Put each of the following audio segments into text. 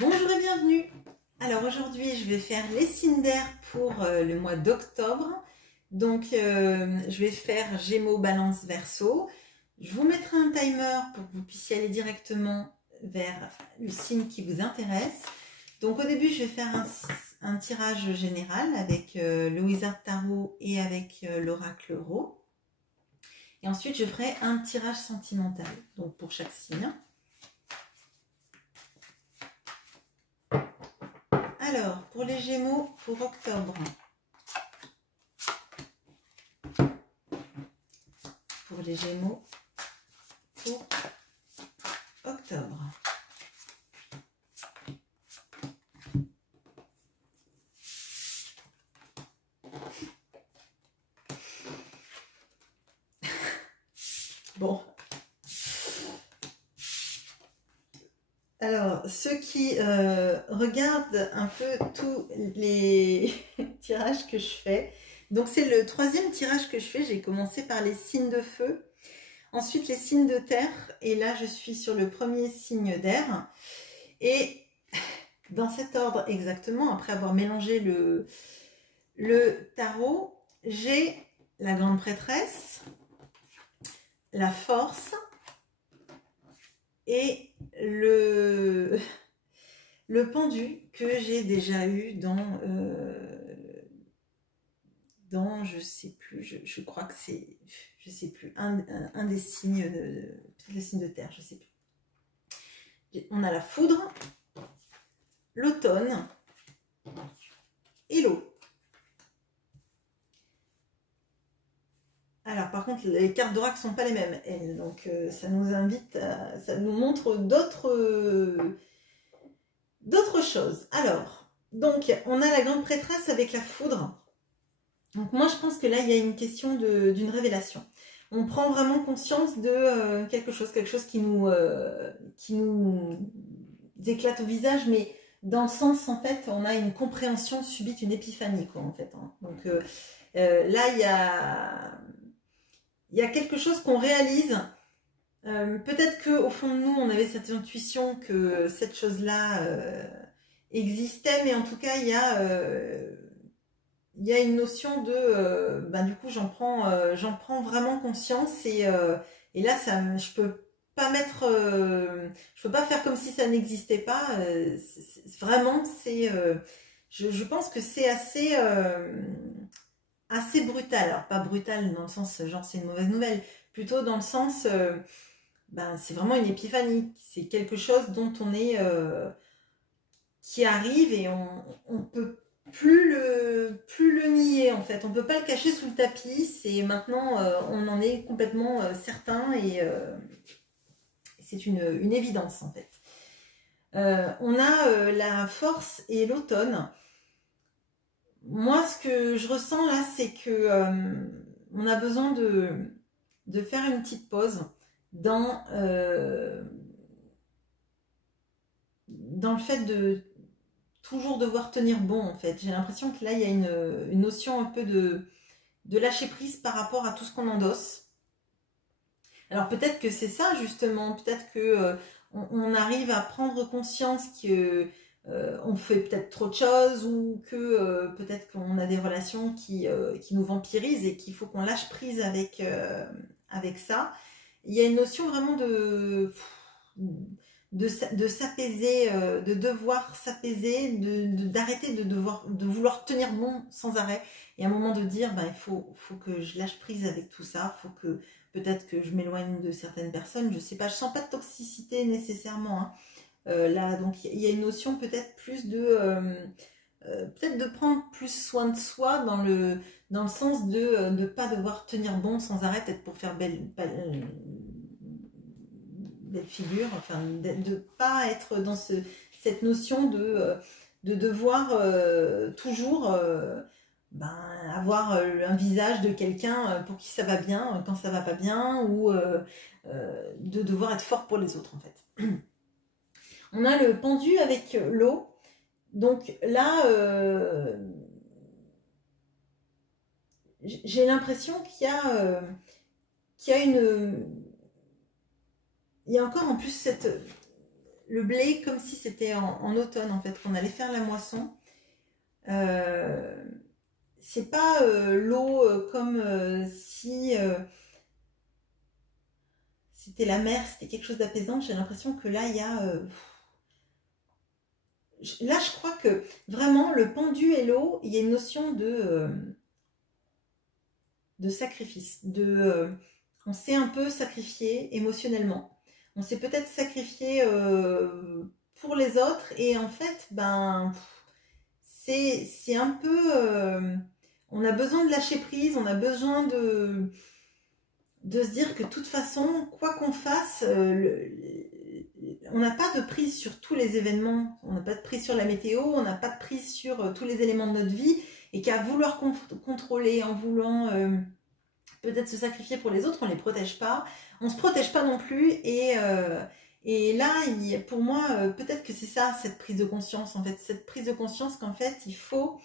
Bonjour et bienvenue. Alors aujourd'hui je vais faire les signes d'air pour le mois d'octobre. Donc je vais faire Gémeaux, Balance, Verseau. Je vous mettrai un timer pour que vous puissiez aller directement vers le signe qui vous intéresse. Donc au début je vais faire un tirage général avec le Wizard Tarot et avec l'Oracle Euro. Et ensuite je ferai un tirage sentimental, donc pour chaque signe. Alors, pour les Gémeaux, pour octobre. Pour les Gémeaux, pour octobre. Bon. Alors, ceux qui regardent un peu tous les tirages que je fais, donc c'est le troisième tirage que je fais. J'ai commencé par les signes de feu, ensuite les signes de terre, et là je suis sur le premier signe d'air. Et dans cet ordre exactement, après avoir mélangé le tarot, j'ai la grande prêtresse, la force et le pendu que j'ai déjà eu dans je sais plus, je crois que c'est, je sais plus, un des signes peut-être le signe de terre, je sais plus. On a la foudre, l'automne et l'eau. Alors par contre les cartes d'oracle ne sont pas les mêmes, elles, donc ça nous invite ça nous montre d'autres choses. Alors, donc on a la grande prêtresse avec la foudre. Donc moi je pense que là il y a une question d'une révélation. On prend vraiment conscience de quelque chose qui nous éclate au visage, mais dans le sens en fait on a une compréhension subite, une épiphanie quoi en fait. Hein. Donc là il y a quelque chose qu'on réalise. Peut-être qu'au fond de nous, on avait cette intuition que cette chose-là existait, mais en tout cas, il y a une notion de... du coup, j'en prends vraiment conscience et là, je peux pas mettre... je peux pas faire comme si ça n'existait pas. Vraiment, je pense que c'est assez brutal. Alors, pas brutal dans le sens, genre, c'est une mauvaise nouvelle. Plutôt dans le sens... c'est vraiment une épiphanie. C'est quelque chose dont on est... qui arrive et on peut plus le nier en fait. On peut pas le cacher sous le tapis. C'est maintenant, on en est complètement certain et c'est une évidence en fait. On a la force et l'automne. Moi, ce que je ressens là, c'est que on a besoin de faire une petite pause dans le fait de toujours devoir tenir bon en fait. J'ai l'impression que là il y a une notion un peu de lâcher prise par rapport à tout ce qu'on endosse. Alors peut-être que c'est ça justement, peut-être que on arrive à prendre conscience que on fait peut-être trop de choses ou que peut-être qu'on a des relations qui nous vampirisent et qu'il faut qu'on lâche prise avec ça. Il y a une notion vraiment de s'apaiser, de devoir s'apaiser, d'arrêter de vouloir tenir bon sans arrêt. Et à un moment de dire, il faut que je lâche prise avec tout ça, faut que peut-être que je m'éloigne de certaines personnes, je sais pas, je sens pas de toxicité nécessairement. Hein. Là, donc il y a une notion peut-être plus peut-être de prendre plus soin de soi dans le sens de ne pas devoir tenir bon sans arrêt, peut-être pour faire belle figure, enfin de ne pas être dans cette notion de devoir toujours avoir un visage de quelqu'un pour qui ça va bien quand ça va pas bien, ou de devoir être fort pour les autres en fait. On a le pendu avec l'eau. Donc là, j'ai l'impression qu'il y a encore en plus le blé comme si c'était en automne en fait, qu'on allait faire la moisson. C'est pas l'eau comme si c'était la mer, c'était quelque chose d'apaisant. J'ai l'impression que là, il y a... là, je crois que vraiment, le pendu et l'eau, il y a une notion de sacrifice. On s'est un peu sacrifié émotionnellement. On s'est peut-être sacrifié pour les autres. Et en fait, ben, c'est un peu... on a besoin de lâcher prise, on a besoin de se dire que de toute façon, quoi qu'on fasse, on n'a pas de prise sur tous les événements, on n'a pas de prise sur la météo, on n'a pas de prise sur tous les éléments de notre vie, et qu'à vouloir contrôler, en voulant peut-être se sacrifier pour les autres, on ne les protège pas, on ne se protège pas non plus, et là, pour moi, peut-être que c'est ça, cette prise de conscience, en fait, cette prise de conscience qu'en fait, il faut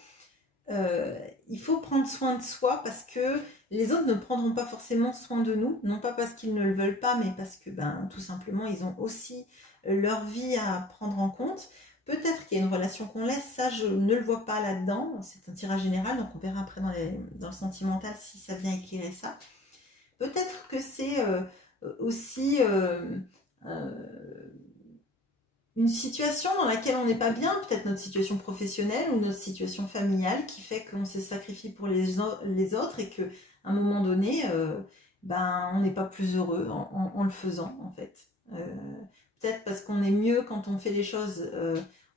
prendre soin de soi, parce que les autres ne prendront pas forcément soin de nous, non pas parce qu'ils ne le veulent pas, mais parce que ben, tout simplement ils ont aussi leur vie à prendre en compte. Peut-être qu'il y a une relation qu'on laisse, ça je ne le vois pas là-dedans, c'est un tirage général, donc on verra après dans le sentimental si ça vient éclairer ça. Peut-être que c'est aussi une situation dans laquelle on n'est pas bien, peut-être notre situation professionnelle ou notre situation familiale qui fait qu'on s'est sacrifié pour les autres, et qu'à un moment donné, ben, on n'est pas plus heureux en le faisant en fait. Peut-être parce qu'on est mieux quand on fait les choses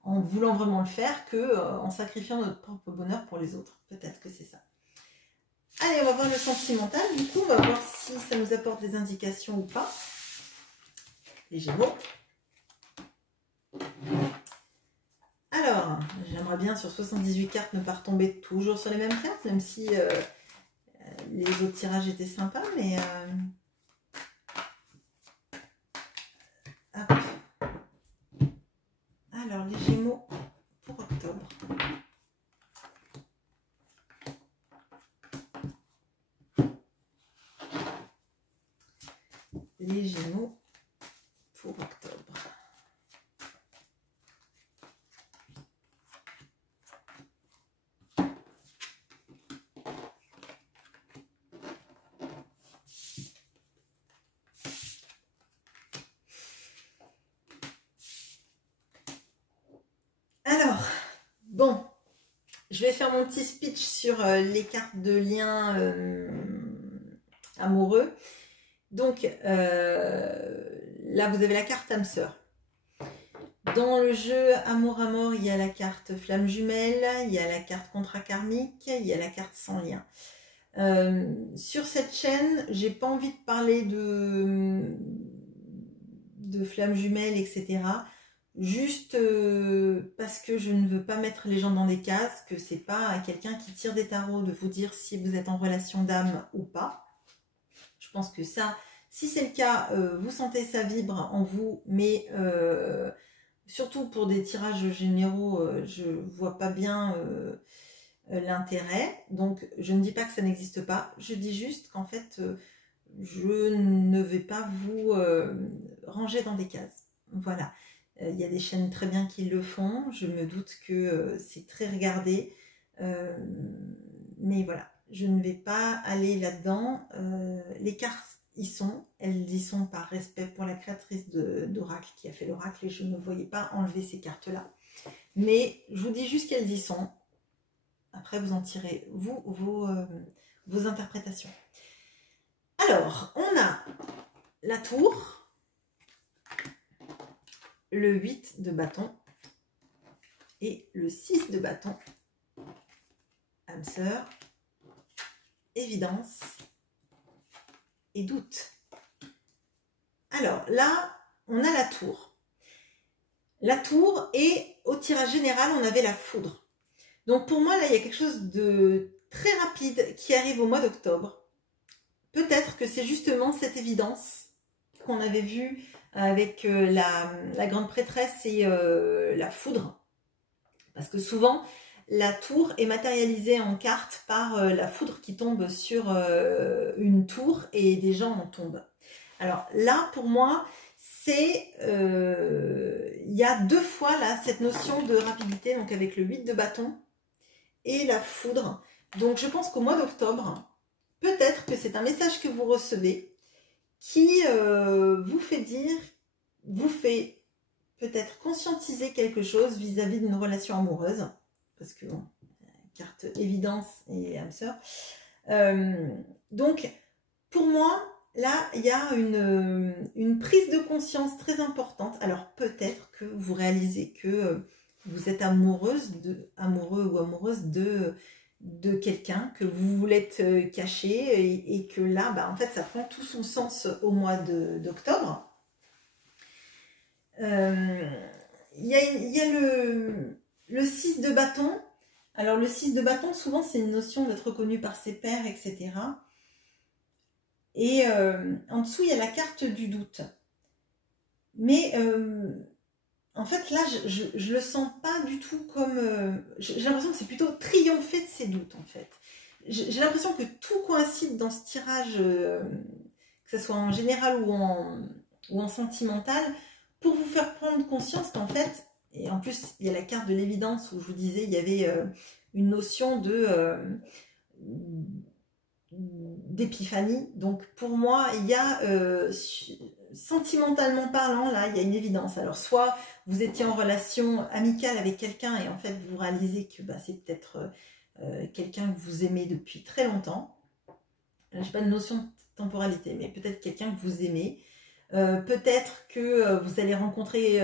en voulant vraiment le faire que en sacrifiant notre propre bonheur pour les autres. Peut-être que c'est ça. Allez, on va voir le sentimental. Du coup, on va voir si ça nous apporte des indications ou pas. Les Gémeaux. Alors, j'aimerais bien sur 78 cartes ne pas retomber toujours sur les mêmes cartes, même si les autres tirages étaient sympas, mais... Alors, les Gémeaux pour octobre. Les Gémeaux pour octobre. Alors, bon, je vais faire mon petit speech sur les cartes de lien amoureux. Donc, là, vous avez la carte âme sœur. Dans le jeu Amour à mort, il y a la carte flamme jumelle, il y a la carte contrat karmique, il y a la carte sans lien. Sur cette chaîne, j'ai pas envie de parler de flamme jumelle, etc. Juste parce que je ne veux pas mettre les gens dans des cases, que c'est pas à quelqu'un qui tire des tarots de vous dire si vous êtes en relation d'âme ou pas. Je pense que ça, si c'est le cas, vous sentez ça vibre en vous, mais surtout pour des tirages généraux, je vois pas bien l'intérêt. Donc je ne dis pas que ça n'existe pas, je dis juste qu'en fait je ne vais pas vous ranger dans des cases. Voilà. Il y a des chaînes très bien qui le font, je me doute que c'est très regardé, mais voilà, je ne vais pas aller là-dedans. Les cartes elles y sont par respect pour la créatrice d'Oracle qui a fait l'Oracle, et je ne voyais pas enlever ces cartes-là. Mais je vous dis juste qu'elles y sont. Après, vous en tirez, vos interprétations. Alors, on a la tour, le 8 de bâton et le 6 de bâton. Âme sœur, évidence et doute. Alors là, on a la tour. La tour, et au tirage général, on avait la foudre. Donc pour moi, là, il y a quelque chose de très rapide qui arrive au mois d'octobre. Peut-être que c'est justement cette évidence qu'on avait vue avec la grande prêtresse et la foudre. Parce que souvent, la tour est matérialisée en carte par la foudre qui tombe sur une tour et des gens en tombent. Alors là, pour moi, c'est, il y a 2 fois là cette notion de rapidité, donc avec le 8 de bâton et la foudre. Donc je pense qu'au mois d'octobre, peut-être que c'est un message que vous recevez qui vous fait peut-être conscientiser quelque chose vis-à-vis d'une relation amoureuse, parce que bon, carte évidence et âme sœur. Donc pour moi, là, il y a une prise de conscience très importante. Alors peut-être que vous réalisez que vous êtes amoureux ou amoureuse de quelqu'un, que vous voulez être caché et que là, bah, en fait, ça prend tout son sens au mois d'octobre. Il y a le 6 de bâton. Alors le 6 de bâton, souvent, c'est une notion d'être reconnu par ses pairs, etc. Et en dessous, il y a la carte du doute. Mais en fait, là, je le sens pas du tout comme... j'ai l'impression que c'est plutôt triompher de ses doutes, en fait. J'ai l'impression que tout coïncide dans ce tirage, que ce soit en général ou en sentimental, pour vous faire prendre conscience qu'en fait, et en plus, il y a la carte de l'évidence où je vous disais, il y avait une notion d'épiphanie. Donc pour moi, il y a sentimentalement parlant, là, il y a une évidence. Alors soit vous étiez en relation amicale avec quelqu'un et en fait vous réalisez que bah, c'est peut-être quelqu'un que vous aimez depuis très longtemps. Je n'ai pas de notion de temporalité, mais peut-être quelqu'un que vous aimez. Peut-être que vous allez rencontrer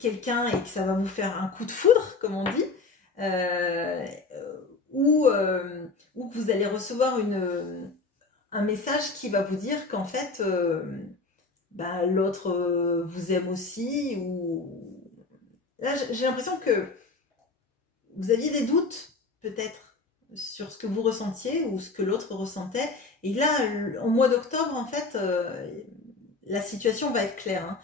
quelqu'un et que ça va vous faire un coup de foudre, comme on dit. Ou que vous allez recevoir un message qui va vous dire qu'en fait, bah, l'autre vous aime aussi. Ou... Là, j'ai l'impression que vous aviez des doutes, peut-être, sur ce que vous ressentiez ou ce que l'autre ressentait. Et là, au mois d'octobre, en fait, la situation va être claire. Hein.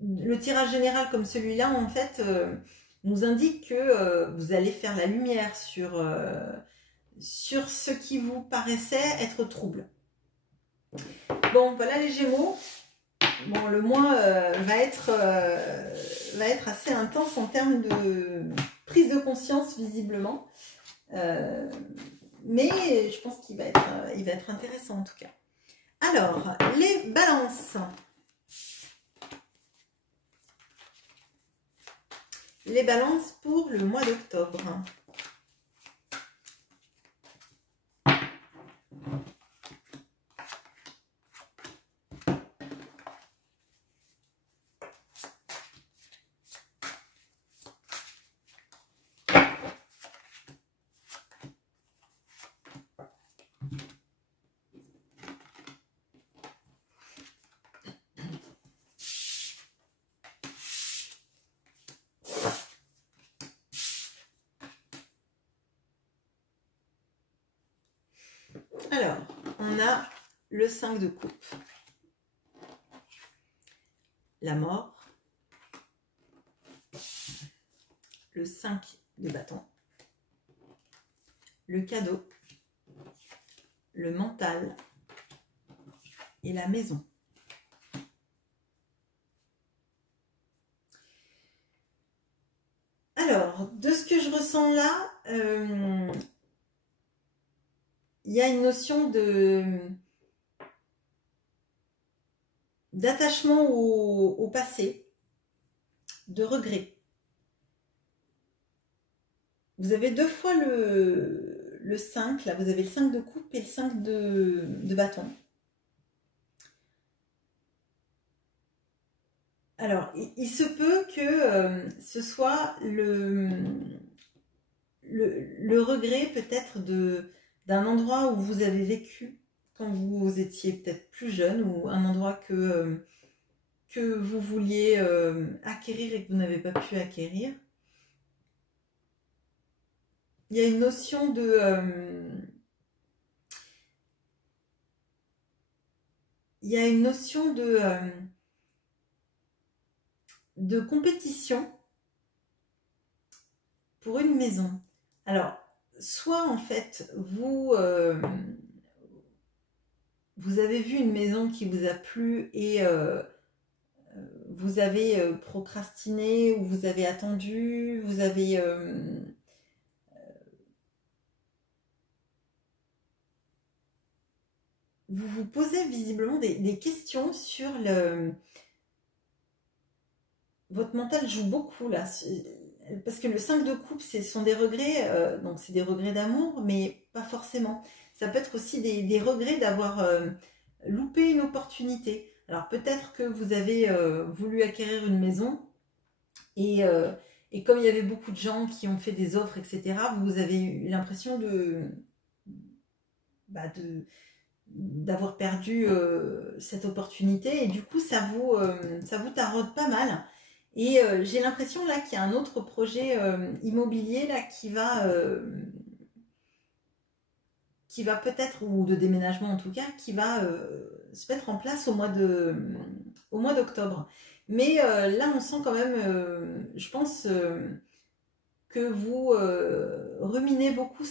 Le tirage général comme celui-là, en fait... nous indique que vous allez faire la lumière sur ce qui vous paraissait être trouble. Bon, voilà les Gémeaux. Bon, le mois va être assez intense en termes de prise de conscience, visiblement. Mais je pense qu'il va être intéressant en tout cas. Alors, les balances. Les balances pour le mois d'octobre. Alors, on a le 5 de coupe, la mort, le 5 de bâton, le cadeau, le mental et la maison. Alors, de ce que je ressens là, il y a une notion d'attachement au passé, de regret. Vous avez 2 fois le 5, là vous avez le 5 de coupe et le 5 de bâton. Alors, il se peut que ce soit le regret peut-être d'un endroit où vous avez vécu quand vous étiez peut-être plus jeune ou un endroit que vous vouliez acquérir et que vous n'avez pas pu acquérir. Il y a une notion de compétition pour une maison. Alors, soit en fait, vous avez vu une maison qui vous a plu et vous avez procrastiné ou vous avez attendu, vous avez... vous vous posez visiblement des questions sur le... Votre mental joue beaucoup là, parce que le 5 de coupe, ce sont des regrets, donc c'est des regrets d'amour, mais pas forcément. Ça peut être aussi des regrets d'avoir loupé une opportunité. Alors peut-être que vous avez voulu acquérir une maison et, et comme il y avait beaucoup de gens qui ont fait des offres, etc., vous avez eu l'impression d'avoir perdu cette opportunité et du coup ça vous taraude pas mal. Et j'ai l'impression là qu'il y a un autre projet immobilier là qui va peut-être, ou de déménagement en tout cas, qui va se mettre en place au mois d'octobre. Mais là on sent quand même, je pense que vous ruminez beaucoup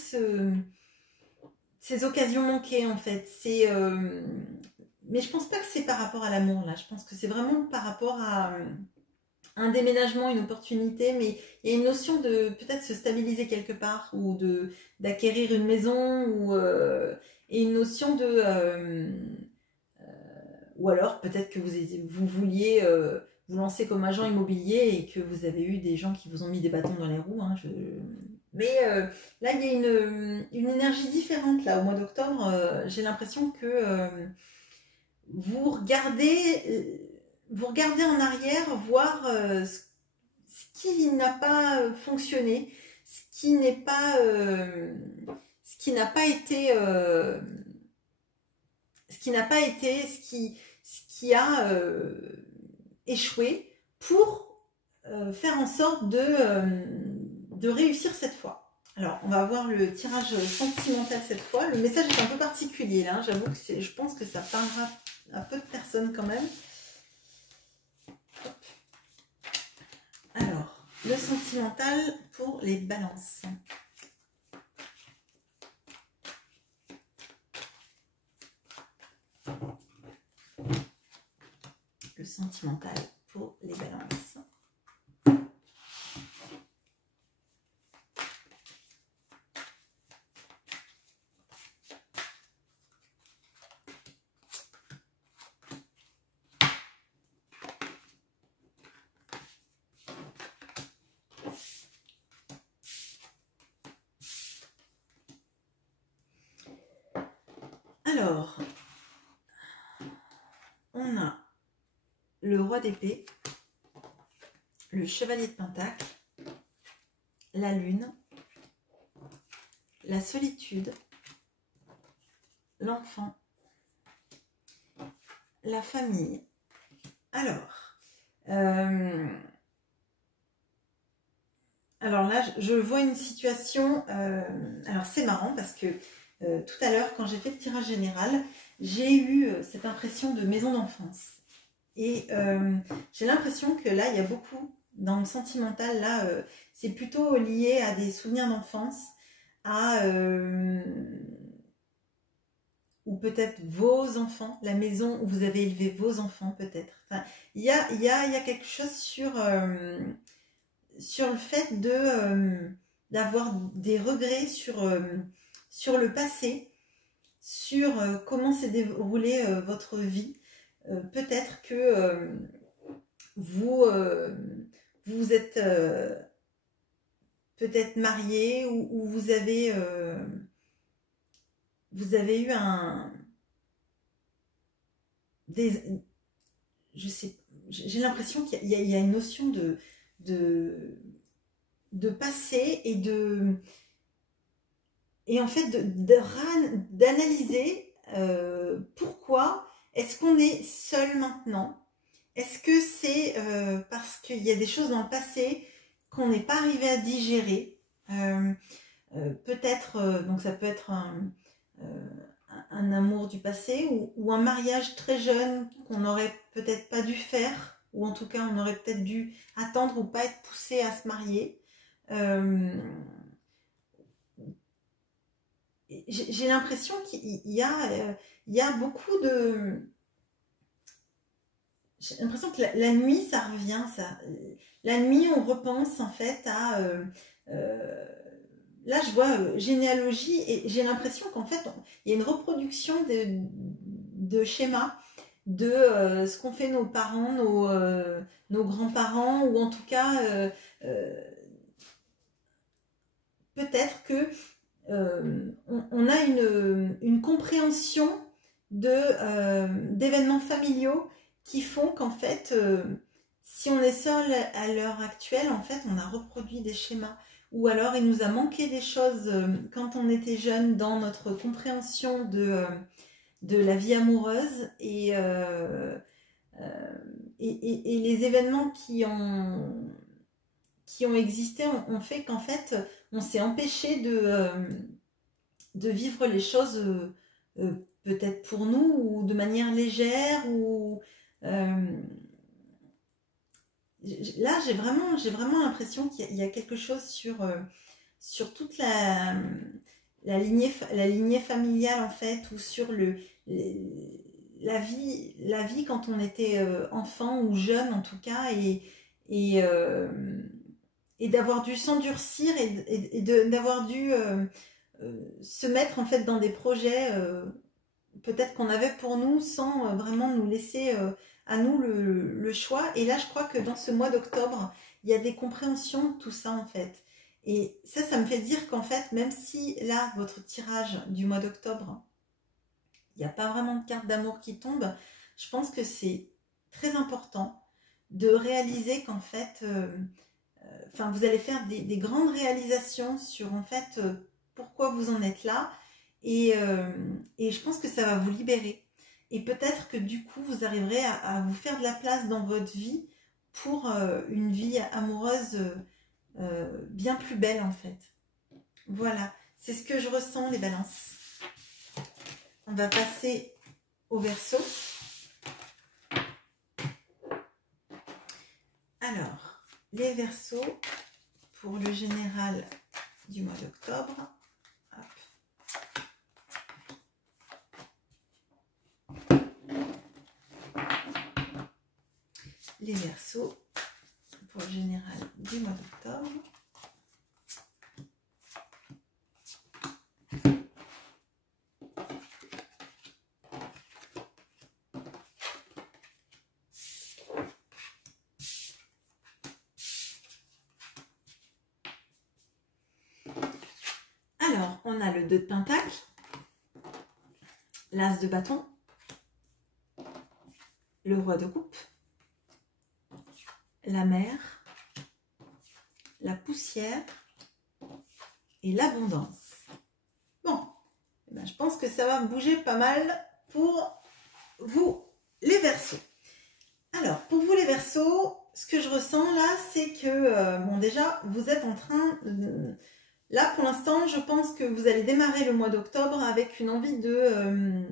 ces occasions manquées en fait. Mais je pense pas que c'est par rapport à l'amour là. Je pense que c'est vraiment par rapport à un déménagement, une opportunité, mais il y a une notion de peut-être se stabiliser quelque part ou de d'acquérir une maison et une notion ou alors peut-être que vous vouliez vous lancer comme agent immobilier et que vous avez eu des gens qui vous ont mis des bâtons dans les roues. Hein, mais là, il y a une énergie différente là au mois d'octobre. J'ai l'impression que vous regardez en arrière, voir ce qui n'a pas fonctionné, ce qui n'a pas été, ce qui a échoué pour faire en sorte de réussir cette fois. Alors, on va voir le tirage sentimental cette fois. Le message est un peu particulier là. J'avoue que je pense que ça parlera à peu de personnes quand même. Hop. Alors, le sentimental pour les balances. Le sentimental pour les balances. Alors, on a le roi d'épée, le chevalier de pentacle, la lune, la solitude, l'enfant, la famille. Alors là, je vois une situation, alors c'est marrant parce que tout à l'heure, quand j'ai fait le tirage général, j'ai eu cette impression de maison d'enfance. Et j'ai l'impression que là, il y a beaucoup dans le sentimental, là, c'est plutôt lié à des souvenirs d'enfance, ou peut-être vos enfants, la maison où vous avez élevé vos enfants peut-être. Enfin, il y a quelque chose sur le fait d'avoir des regrets sur le passé, sur comment s'est déroulée votre vie. Peut-être que vous êtes peut-être marié ou vous avez eu je sais, j'ai l'impression qu'il y a une notion de passé et en fait d'analyser pourquoi est-ce qu'on est seul maintenant. Est-ce que c'est parce qu'il y a des choses dans le passé qu'on n'est pas arrivé à digérer, peut-être, donc ça peut être un amour du passé ou un mariage très jeune qu'on n'aurait peut-être pas dû faire, ou en tout cas on aurait peut-être dû attendre ou pas être poussé à se marier. J'ai l'impression qu'il y a beaucoup j'ai l'impression que la nuit, ça revient, la nuit, on repense en fait à... là, je vois généalogie et j'ai l'impression qu'en fait, il y a une reproduction de schémas de ce qu'ont fait nos parents, nos grands-parents, ou en tout cas, peut-être que on a une compréhension d'événements familiaux qui font qu'en fait, si on est seul à l'heure actuelle, en fait, on a reproduit des schémas. Ou alors, il nous a manqué des choses quand on était jeune dans notre compréhension de la vie amoureuse et les événements qui ont existé ont fait qu'en fait, on s'est empêché de vivre les choses peut-être pour nous ou de manière légère ou là j'ai vraiment l'impression qu'il y a quelque chose sur toute la lignée familiale en fait ou sur la vie quand on était enfant ou jeune en tout cas et, euh, et d'avoir dû s'endurcir et d'avoir dû se mettre en fait dans des projets peut-être qu'on avait pour nous sans vraiment nous laisser à nous le choix. Et là, je crois que dans ce mois d'octobre, il y a des compréhensions de tout ça en fait. Et ça me fait dire qu'en fait, même si là, votre tirage du mois d'octobre, il n'y a pas vraiment de carte d'amour qui tombe, je pense que c'est très important de réaliser qu'en fait, vous allez faire des grandes réalisations sur en fait pourquoi vous en êtes là et je pense que ça va vous libérer et peut-être que du coup vous arriverez à vous faire de la place dans votre vie pour une vie amoureuse bien plus belle en fait. Voilà, c'est ce que je ressens les balances. On va passer au Verseau. Alors, les Verseaux pour le général du mois d'octobre. Les Verseaux pour le général du mois d'octobre. Alors, on a le 2 de Pentacle, l'As de bâton, le Roi de coupe, la mer, la poussière et l'abondance. Bon, eh ben, je pense que ça va bouger pas mal pour vous, les Verseaux. Alors, pour vous, les Verseaux, ce que je ressens là, c'est que, bon, déjà, vous êtes en train... Là, pour l'instant, je pense que vous allez démarrer le mois d'octobre avec une envie de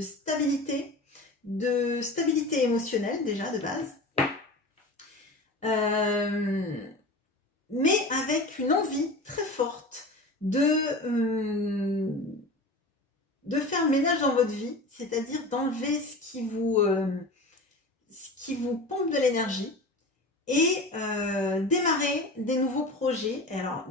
stabilité émotionnelle, déjà, de base. Mais avec une envie très forte de faire le ménage dans votre vie, c'est-à-dire d'enlever ce qui vous pompe de l'énergie et démarrer des nouveaux projets. Et alors,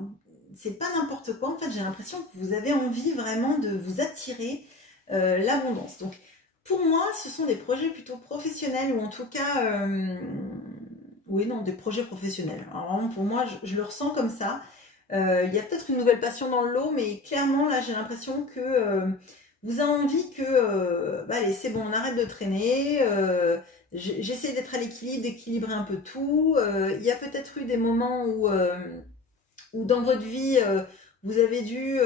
c'est pas n'importe quoi, en fait, j'ai l'impression que vous avez envie vraiment de vous attirer l'abondance. Donc, pour moi, ce sont des projets plutôt professionnels ou en tout cas... oui, non, des projets professionnels. Alors vraiment, pour moi, je le ressens comme ça. Il y a peut-être une nouvelle passion dans le lot, mais clairement, là, j'ai l'impression que vous avez envie que, allez, c'est bon, on arrête de traîner. J'essaie d'être à l'équilibre, d'équilibrer un peu tout. Il y a peut-être eu des moments où dans votre vie, vous avez dû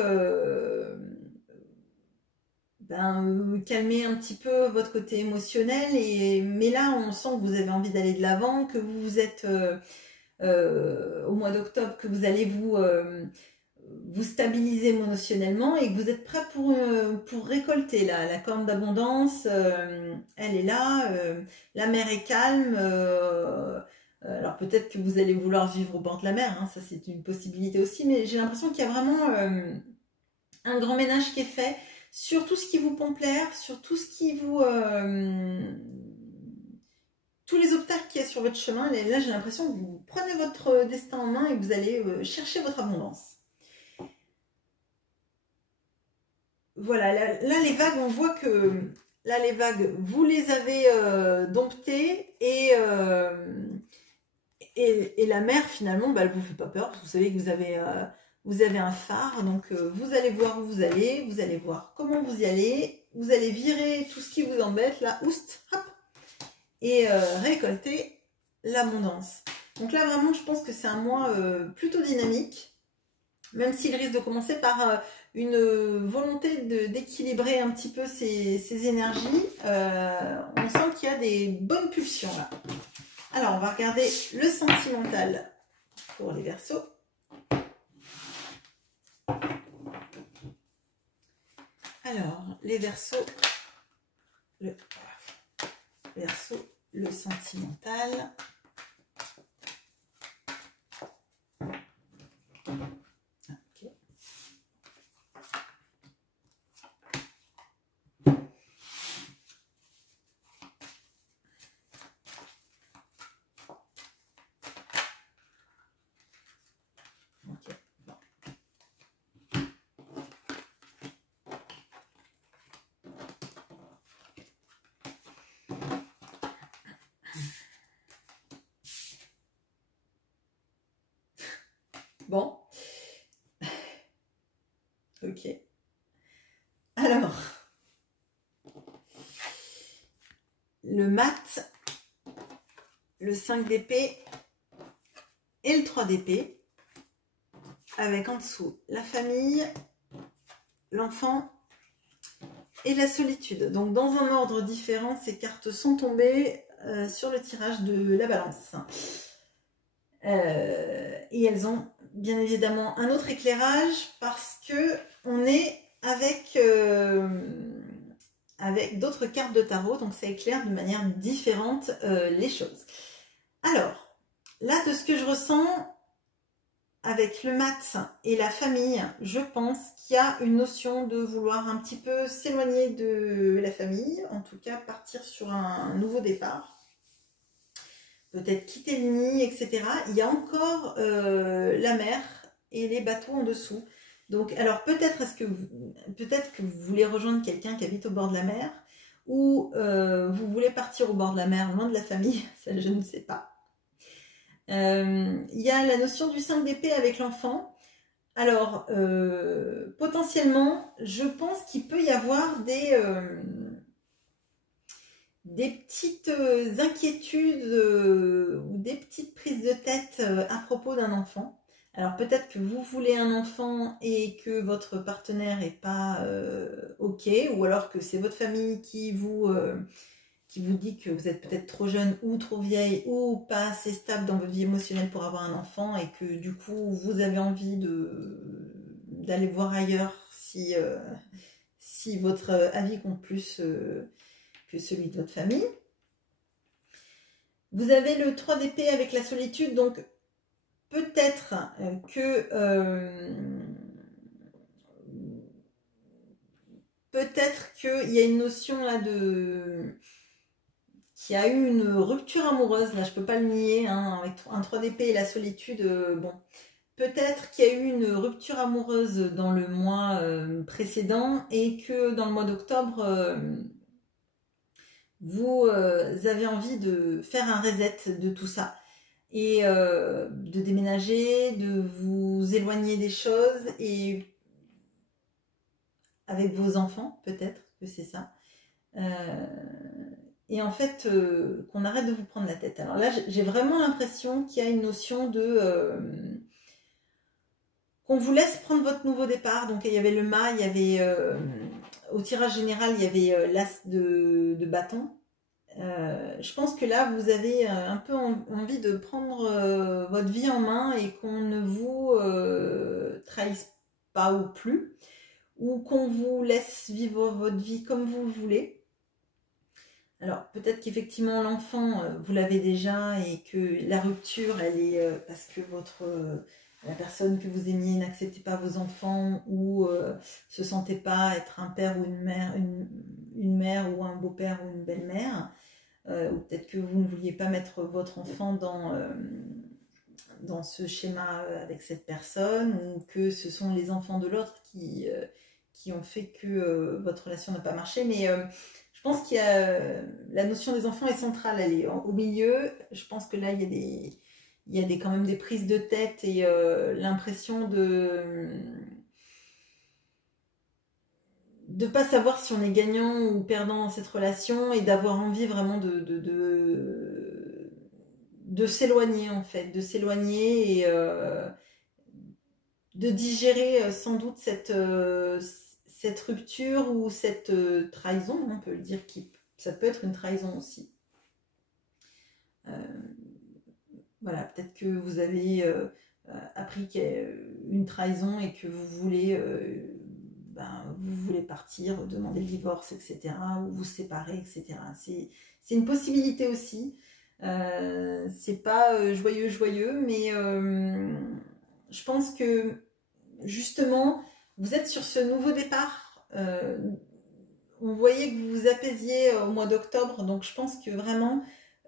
calmer un petit peu votre côté émotionnel mais là on sent que vous avez envie d'aller de l'avant, que vous êtes au mois d'octobre, que vous allez vous stabiliser émotionnellement et que vous êtes prêt pour récolter la corne d'abondance. Elle est là, la mer est calme. Alors peut-être que vous allez vouloir vivre au bord de la mer, hein, ça c'est une possibilité aussi, mais j'ai l'impression qu'il y a vraiment un grand ménage qui est fait sur tout ce qui vous pompe l'air, sur tout ce qui vous tous les obstacles qu'il y a sur votre chemin. Et là, j'ai l'impression que vous prenez votre destin en main et que vous allez chercher votre abondance. Voilà, là, les vagues, on voit que là, les vagues, vous les avez domptées et la mer, finalement, bah, elle vous fait pas peur, parce que vous savez que vous avez un phare, donc vous allez voir où vous allez voir comment vous y allez, vous allez virer tout ce qui vous embête, là, oust, hop, et récolter l'abondance. Donc là, vraiment, je pense que c'est un mois plutôt dynamique, même s'il risque de commencer par une volonté d'équilibrer un petit peu ses énergies. On sent qu'il y a des bonnes pulsions là. Alors, on va regarder le sentimental pour les Verseaux. Alors, les Verseaux, le sentimental. Okay. Bon. Ok. Alors, le mat, le 5 d'épée et le 3 d'épée, avec en dessous la famille, l'enfant et la solitude. Donc, dans un ordre différent, ces cartes sont tombées sur le tirage de la balance. Et elles ont bien évidemment un autre éclairage parce que on est avec d'autres cartes de tarot, donc ça éclaire de manière différente les choses. Alors, là, de ce que je ressens avec le mat et la famille, je pense qu'il y a une notion de vouloir un petit peu s'éloigner de la famille, en tout cas partir sur un nouveau départ. Peut-être quitter le nid, etc. Il y a encore la mer et les bateaux en dessous. Donc, alors peut-être que vous voulez rejoindre quelqu'un qui habite au bord de la mer, ou vous voulez partir au bord de la mer, loin de la famille, ça je ne sais pas. Il y a la notion du 5 d'épée avec l'enfant. Alors, potentiellement, je pense qu'il peut y avoir des petites inquiétudes ou des petites prises de tête à propos d'un enfant. Alors peut-être que vous voulez un enfant et que votre partenaire n'est pas OK, ou alors que c'est votre famille qui vous dit que vous êtes peut-être trop jeune ou trop vieille ou pas assez stable dans votre vie émotionnelle pour avoir un enfant, et que du coup vous avez envie d'aller voir ailleurs si votre avis compte plus que celui de votre famille. Vous avez le 3 d'épée avec la solitude, donc peut-être qu'il y a une notion là qui a eu une rupture amoureuse, là je peux pas le nier, hein, avec un 3 d'épée et la solitude, bon. Peut-être qu'il y a eu une rupture amoureuse dans le mois précédent, et que dans le mois d'octobre, vous avez envie de faire un reset de tout ça, et de déménager, de vous éloigner des choses, et avec vos enfants, peut-être que c'est ça. Et en fait, qu'on arrête de vous prendre la tête. Alors là, j'ai vraiment l'impression qu'il y a une notion de... qu'on vous laisse prendre votre nouveau départ. Donc il y avait le mât, il y avait... au tirage général, il y avait l'as de bâton. Je pense que là, vous avez un peu envie de prendre votre vie en main, et qu'on ne vous trahisse pas ou plus, ou qu'on vous laisse vivre votre vie comme vous le voulez. Alors peut-être qu'effectivement l'enfant, vous l'avez déjà, et que la rupture, elle est parce que la personne que vous aimiez n'acceptait pas vos enfants, ou se sentait pas être un père ou une mère ou un beau-père ou une belle-mère. ou peut-être que vous ne vouliez pas mettre votre enfant dans ce schéma avec cette personne, ou que ce sont les enfants de l'autre qui ont fait que votre relation n'a pas marché. Mais je pense qu'il y a la notion des enfants est centrale, elle est au milieu. Je pense que là, il y a quand même des prises de tête et l'impression de pas savoir si on est gagnant ou perdant dans cette relation, et d'avoir envie vraiment de s'éloigner, en fait, de s'éloigner, et de digérer sans doute cette rupture ou cette trahison, on peut le dire, ça peut être une trahison aussi. Voilà, peut-être que vous avez appris qu'il y a une trahison et que vous voulez partir, demander le divorce, etc., ou vous séparer, etc. C'est une possibilité aussi. C'est pas joyeux, mais je pense que justement, vous êtes sur ce nouveau départ. On voyait que vous vous apaisiez au mois d'octobre, donc je pense que vraiment,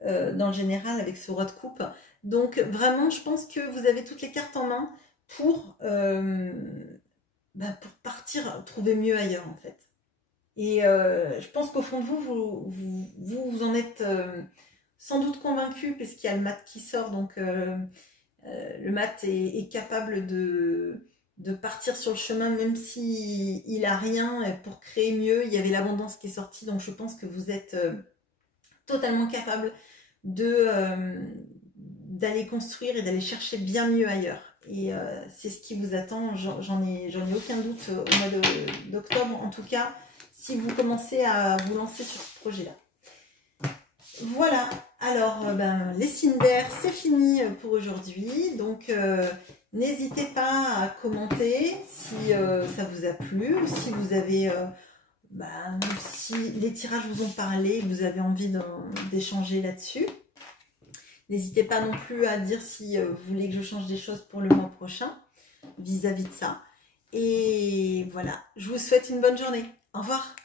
dans le général, avec ce roi de coupe, donc vraiment, je pense que vous avez toutes les cartes en main pour partir trouver mieux ailleurs, en fait. Et je pense qu'au fond de vous en êtes sans doute convaincu, puisqu'il y a le mat qui sort, donc le mat est capable de partir sur le chemin, même s'il a rien, pour créer mieux. Il y avait l'abondance qui est sortie, donc je pense que vous êtes totalement capable d'aller construire et d'aller chercher bien mieux ailleurs. Et c'est ce qui vous attend, j'en ai aucun doute au mois d'octobre, en tout cas, si vous commencez à vous lancer sur ce projet-là. Voilà, alors les signes d'air, c'est fini pour aujourd'hui, donc n'hésitez pas à commenter si ça vous a plu, si vous avez, si les tirages vous ont parlé, vous avez envie d'échanger là-dessus. N'hésitez pas non plus à dire si vous voulez que je change des choses pour le mois prochain vis-à-vis de ça. Et voilà, je vous souhaite une bonne journée. Au revoir.